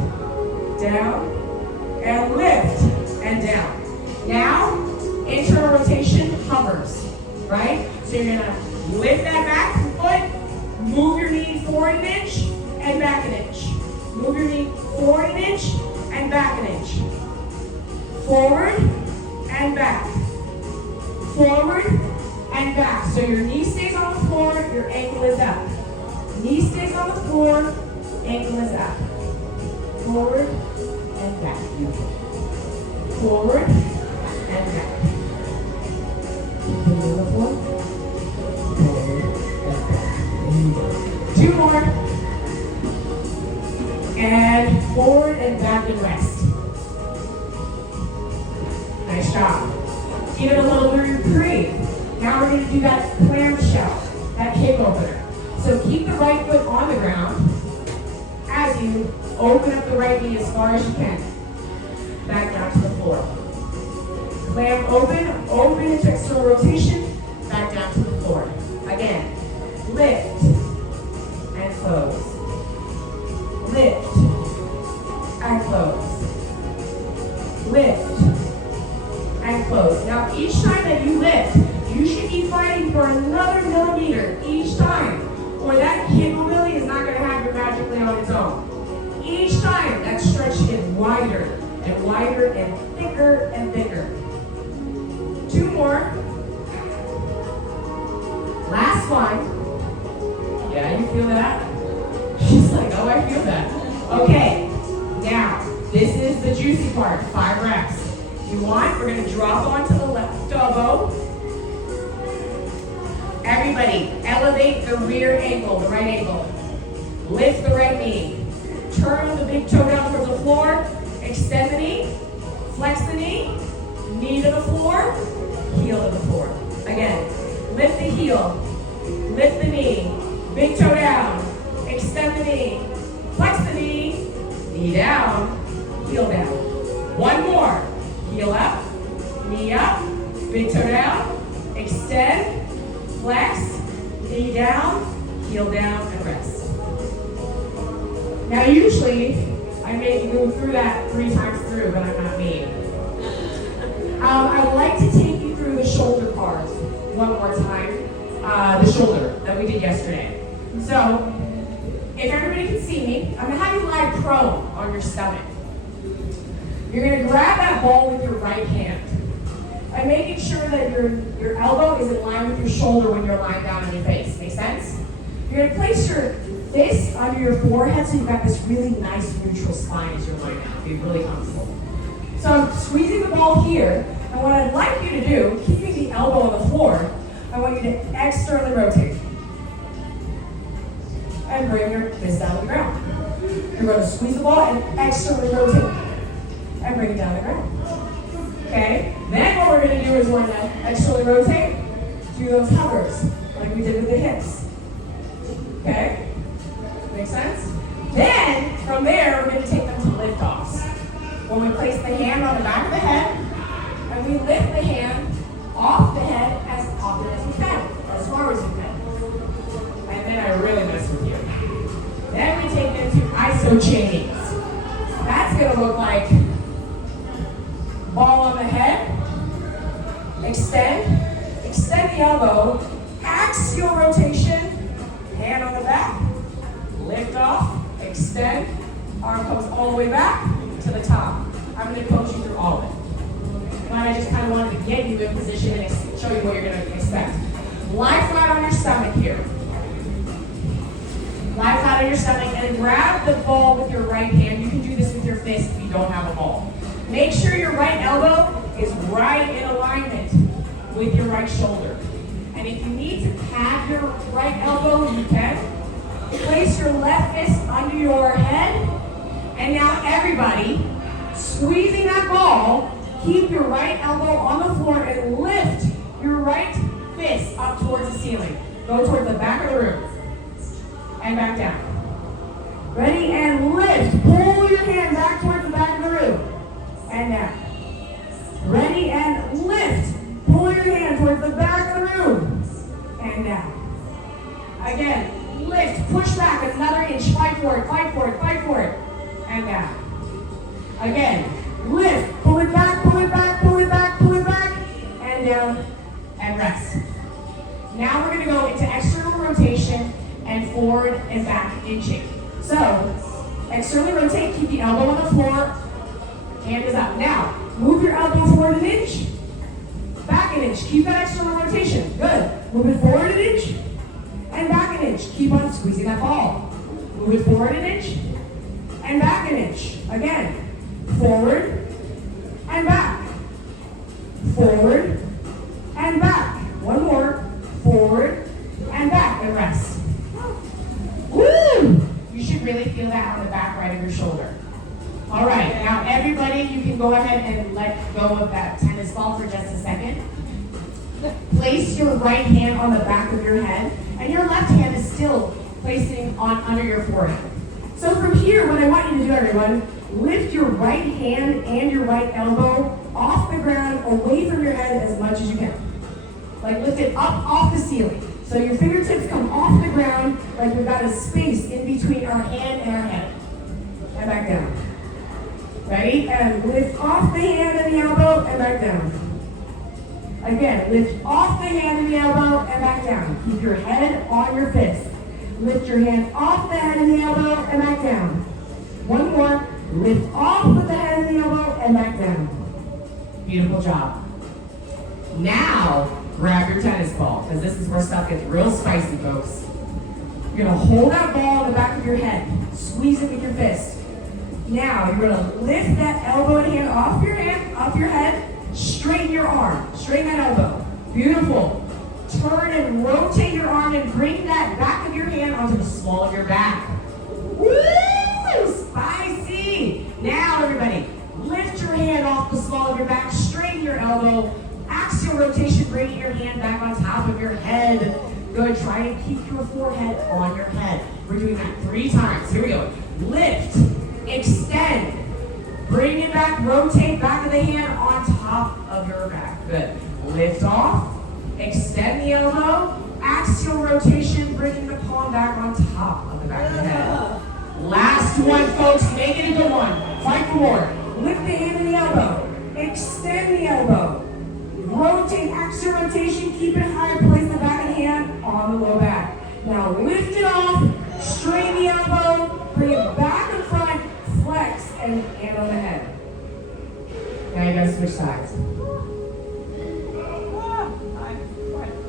Down. And lift. And down. Now, internal rotation hovers. Right? So you're going to lift that back foot. Move your knee forward an inch and back an inch. Move your knee forward an inch and back an inch. Forward and back. Forward and back. So your knee stays on the floor, your ankle is up. Knee stays on the floor, ankle is up. Forward and back. Forward and back. Keep it on the floor. Forward and back. 2 more. And forward and back and rest. Nice job. Give it a little breathe. Now we're going to do that clamshell, that hip opener. So keep the right foot on the ground as you open up the right knee as far as you can. Back down to the floor. Clam open into external rotation, back down to the floor. Again, lift and close. Lift and close. Lift and close. Now each time that you lift, you should be fighting for another millimeter each time, or that hip mobility is not going to happen magically on its own. Each time that stretch gets wider and wider and thicker and thicker. 2 more. Last one. Yeah, you feel that? She's like, oh, I feel that. Okay, now, this is the juicy part, 5 reps. If you want, we're gonna drop onto the left elbow. Everybody, elevate the rear ankle, the right ankle. Lift the right knee. Turn the big toe down towards the floor. Extend the knee. Flex the knee. Knee to the floor. Heel to the floor. Again, lift the heel. Lift the knee. Big toe down. Extend the knee. Flex the knee. Knee down. Heel down. One more. Heel up. Knee up. Big toe down. Extend. Flex, knee down, heel down, and rest. Now usually, I make you move through that 3 times through, but I'm not mean. I would like to take you through the shoulder part one more time. The shoulder that we did yesterday. So, if everybody can see me, I'm going to have you lie prone on your stomach. You're going to grab that ball with your right hand. And making sure that your elbow is in line with your shoulder when you're lying down on your face. Make sense? You're going to place your fist under your forehead so you've got this really nice neutral spine as you're lying down. Be really comfortable. So I'm squeezing the ball here, and what I'd like you to do, keeping the elbow on the floor, I want you to externally rotate. And bring your fist down to the ground. You're going to squeeze the ball and externally rotate. And bring it down to the ground. Okay, then what we're going to do is we're going to externally rotate, do those hovers, like we did with the hips. Okay, make sense? Then, from there, we're going to take them to lift-offs. When we place the hand on the back of the head, and we lift the hand off the head as often as we can, as far as we can. And then I really mess with you. Then we take them to iso chains. That's going to look like ball on the head, extend the elbow, axial rotation, hand on the back, lift off, extend, arm comes all the way back to the top. I'm going to coach you through all of it. But I just kind of wanted to get you in position and show you what you're going to expect. Lie flat on your stomach here. Lie flat on your stomach and grab the ball with your right hand. You can do this with your fist if you don't have a ball. Make sure your right elbow is right in alignment with your right shoulder. And if you need to pad your right elbow, you can. Place your left fist under your head. And now everybody, squeezing that ball, keep your right elbow on the floor and lift your right fist up towards the ceiling. Go towards the back of the room. And back down. Ready? And lift. Pull your hand back towards the back of the room. And down. Ready, and lift. Pull your hand towards the back of the room. And down. Again, lift, push back another inch, fight for it, fight for it, fight for it. And down. Again, lift, pull it back, pull it back, pull it back, pull it back. And down, and rest. Now we're going to go into external rotation and forward and back inching. So, externally rotate, keep the elbow on the floor. Hand is up. Now, move your elbow forward an inch, back an inch. Keep that external rotation. Good. Move it forward an inch, and back an inch. Keep on squeezing that ball. Move it forward an inch, and back an inch. Again, forward, and back. Forward, and back. One more. Forward, and back, and rest. Woo! You should really feel that on the back right of your shoulder. All right, now everybody, you can go ahead and let go of that tennis ball for just a second. Place your right hand on the back of your head, and your left hand is still placing on under your forehead. So from here, what I want you to do, everyone, lift your right hand and your right elbow off the ground, away from your head as much as you can. Like lift it up off the ceiling. So your fingertips come off the ground like we've got a space in between our hand and our head. And back down. Ready? And lift off the hand and the elbow and back down. Again, lift off the hand and the elbow and back down. Keep your head on your fist. Lift your hand off the head and the elbow and back down. One more. Lift off with the head and the elbow and back down. Beautiful job. Now, grab your tennis ball, because this is where stuff gets real spicy, folks. You're going to hold that ball in the back of your head. Squeeze it with your fist. Now, you're going to lift that elbow and hand off your head. Straighten your arm. Straighten that elbow. Beautiful. Turn and rotate your arm and bring that back of your hand onto the small of your back. Woo! Spicy! Now, everybody, lift your hand off the small of your back. Straighten your elbow. Axial rotation, bringing your hand back on top of your head. Good. Try and keep your forehead on your head. We're doing that 3 times. Here we go. Lift. Extend. Bring it back. Rotate back of the hand on top of your back. Good. Lift off. Extend the elbow. Axial rotation, bringing the palm back on top of the back of the head. Last one, folks. Make it a good one. Fight for more. Lift the hand and the elbow. Extend the elbow. Rotate, axial rotation. Keep it high. Place the back of the hand on the low back. Now lift it off. Straighten the elbow. Bring it back in front. Flex and hand on the head. Now you gotta switch sides.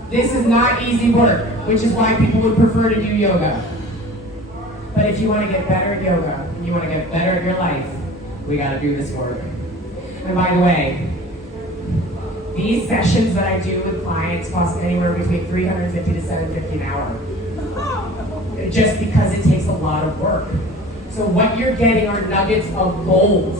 This is not easy work, which is why people would prefer to do yoga. But if you want to get better at yoga, and you want to get better at your life, we got to do this work. And by the way, these sessions that I do with clients cost anywhere between $350 to $750 an hour. Just because it takes a lot of work. So what you're getting are nuggets of gold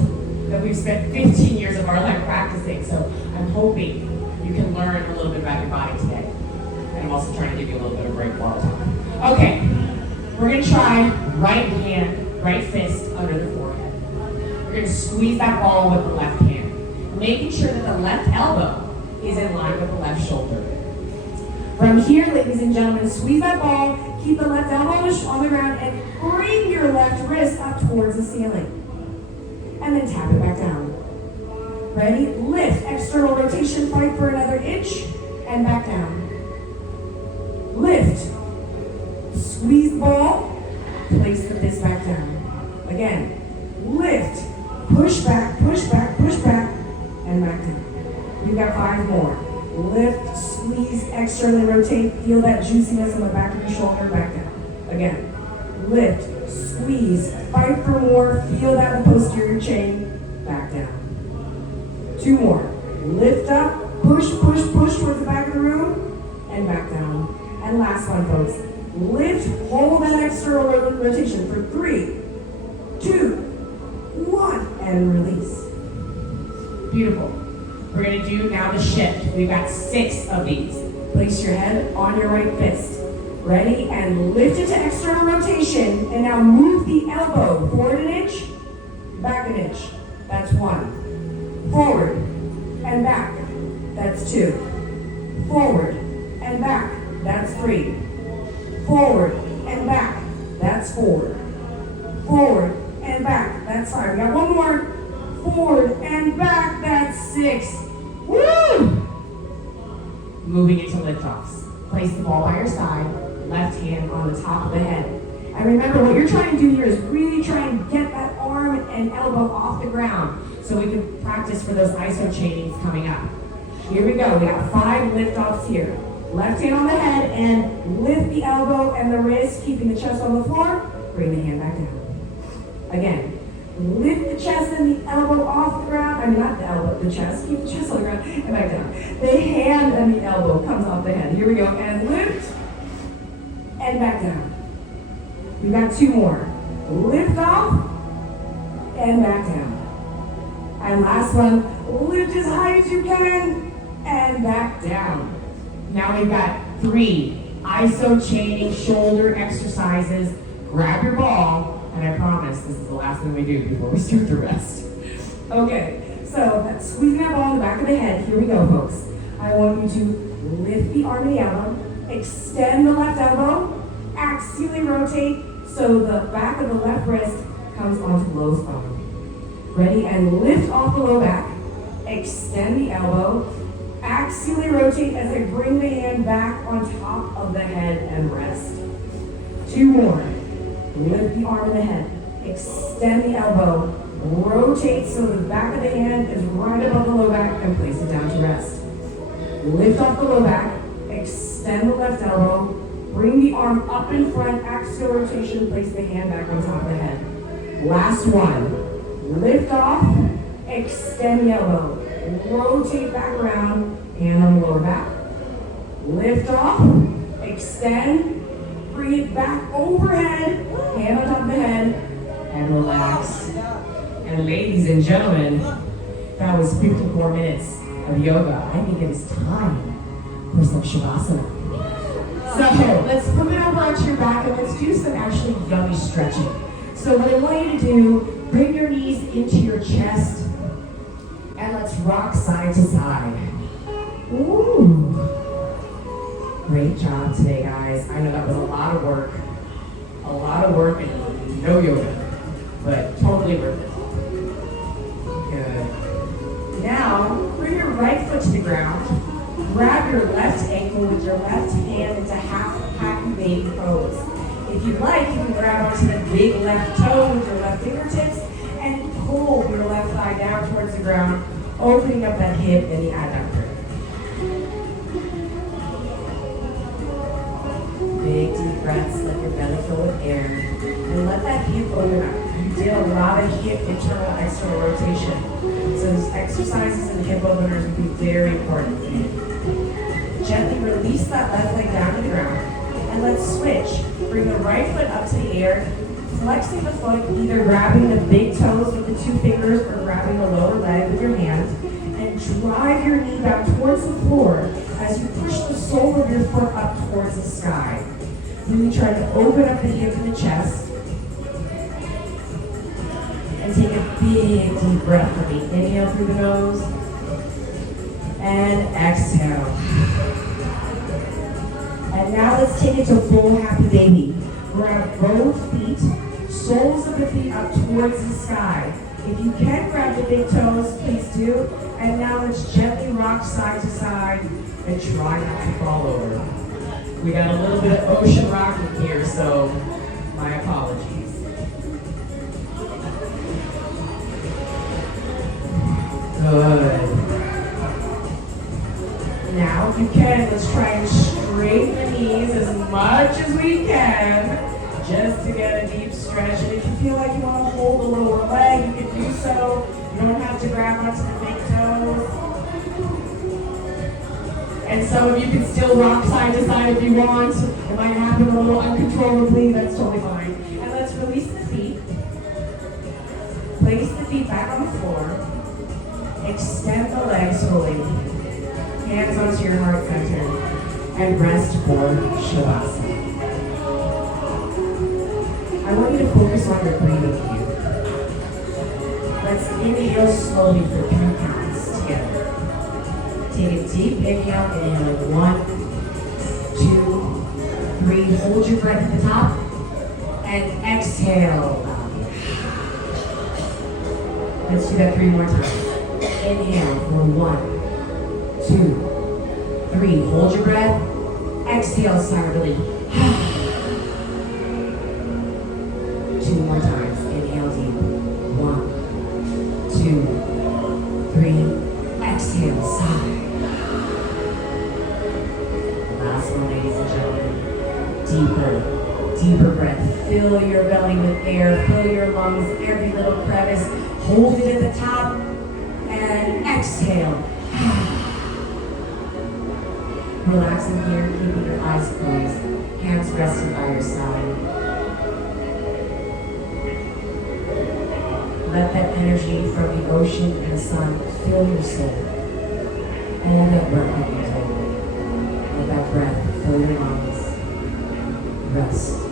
that we've spent 15 years of our life practicing. So I'm hoping you can learn a little bit about your body today. And I'm also trying to give you a little bit of break while I'm talking. Okay, we're going to try right hand, right fist under the forehead. We're going to squeeze that ball with the left hand, making sure that the left elbow is in line with the left shoulder. From here, ladies and gentlemen, squeeze that ball, keep the left elbow on the ground, and bring your left wrist up towards the ceiling. And then tap it back down. Ready? Lift, external rotation, fight for another inch, and back down. Lift, squeeze the ball, place the fist back down. Again, lift, push back, and back down. We've got 5 more. Lift, squeeze, externally rotate, feel that juiciness on the back of your shoulder, back down. Again, lift, squeeze, fight for more, feel that in the posterior chain, back down. 2 more. Lift up, push towards the back of the room, and back down. And last one, folks. Lift, hold that external rotation for 3, 2, 1, and release. Beautiful. We're going to do now the shift. We've got 6 of these. Place your head on your right fist. Ready? And lift it to external rotation. And now move the elbow forward an inch, back an inch. That's 1. Forward and back. That's 2. Forward and back. That's 3. Forward and back. That's 4. Forward and back. That's 5. We got 1 more. Forward and back. That's 6. Woo! Moving into liftoffs. Place the ball by your side. Left hand on the top of the head. And remember, what you're trying to do here is really try and get that arm and elbow off the ground so we can practice for those iso chainings coming up. Here we go. We got 5 liftoffs here. Left hand on the head and lift the elbow and the wrist, keeping the chest on the floor. Bring the hand back down. Again, lift the chest and the elbow off the ground. I mean, not the elbow, the chest. Keep the chest on the ground and back down. The hand and the elbow comes off the head. Here we go. And lift and back down. We've got 2 more. lift off, and back down. And last one, lift as high as you can, and back down. Now we've got 3 iso chaining shoulder exercises. Grab your ball, and I promise this is the last thing we do before we start the rest. Okay, so that's squeezing that ball in the back of the head. Here we go, folks. I want you to lift the arm and the elbow, extend the left elbow, axially rotate so the back of the left wrist comes onto low spine. Ready? And lift off the low back, extend the elbow, axially rotate as I bring the hand back on top of the head and rest. 2 more. Lift the arm and the head, extend the elbow, rotate so the back of the hand is right above the low back and place it down to rest. Lift off the low back, extend the left elbow, bring the arm up in front, axial rotation, place the hand back on top of the head. Last one. Lift off, extend the elbow, rotate back around, hand on the lower back. Lift off, extend, bring it back overhead, hand on top of the head, and relax. And ladies and gentlemen, that was 54 minutes of yoga. I think it is time for some shavasana. So let's put it over onto your back and let's do some actually yummy stretching. So what I want you to do, bring your knees into your chest and let's rock side to side. Ooh. Great job today, guys. I know that was a lot of work and no yoga, but totally worth it. Good. Now, bring your right foot to the ground. Grab your left ankle with your left hand into half happy baby pose. If you'd like, you can grab onto the big left toe with your left fingertips and pull your left thigh down towards the ground, opening up that hip and the adductor. Big deep breaths, let your belly fill with air, and let that hip open up. You did a lot of hip internal external rotation, so these exercises and hip openers will be very important for you. Gently release that left leg down to the ground, and let's switch. Bring the right foot up to the air, flexing the foot, either grabbing the big toes with the 2 fingers or grabbing the lower leg with your hand, and drive your knee back towards the floor as you push the sole of your foot up towards the sky. Really try to open up the hip and the chest. And take a big deep breath for me. Inhale through the nose. And exhale. And now let's take it to full happy baby. Grab both feet, soles of the feet up towards the sky. If you can grab the big toes, please do. And now let's gently rock side to side and try not to fall over. We got a little bit of ocean rocking here, so my apologies. Good. Now, if you can, let's try and straighten the knees as much as we can, just to get a deep stretch. And if you feel like you want to hold the lower leg, you can do so. You don't have to grab onto the big toes. And some of you can still rock side to side if you want. It might happen a little uncontrollably, that's totally fine. And let's release the feet. Place the feet back on the floor. Extend the legs fully. Hands onto your heart center. And rest for Shavasana. I want you to focus on your breathing here. Let's inhale slowly for 3 counts together. Take a deep inhale, inhaling 1, 2, 3. Hold your breath at the top. And exhale. Let's do that 3 more times. Inhale for 1, 2, 3. Hold your breath. Exhale, sigh of relief. 2 more times. Inhale deep. 1, 2, 3. Exhale, sigh. Last one, ladies and gentlemen. Deeper breath. Fill your belly with air. Fill your lungs, every little crevice. Hold it at the top. And exhale. Relaxing here, keeping your eyes closed. Hands resting by your side. energy from the ocean and the sun fill your soul. And let that breath help you take. Let that breath fill your lungs. Rest.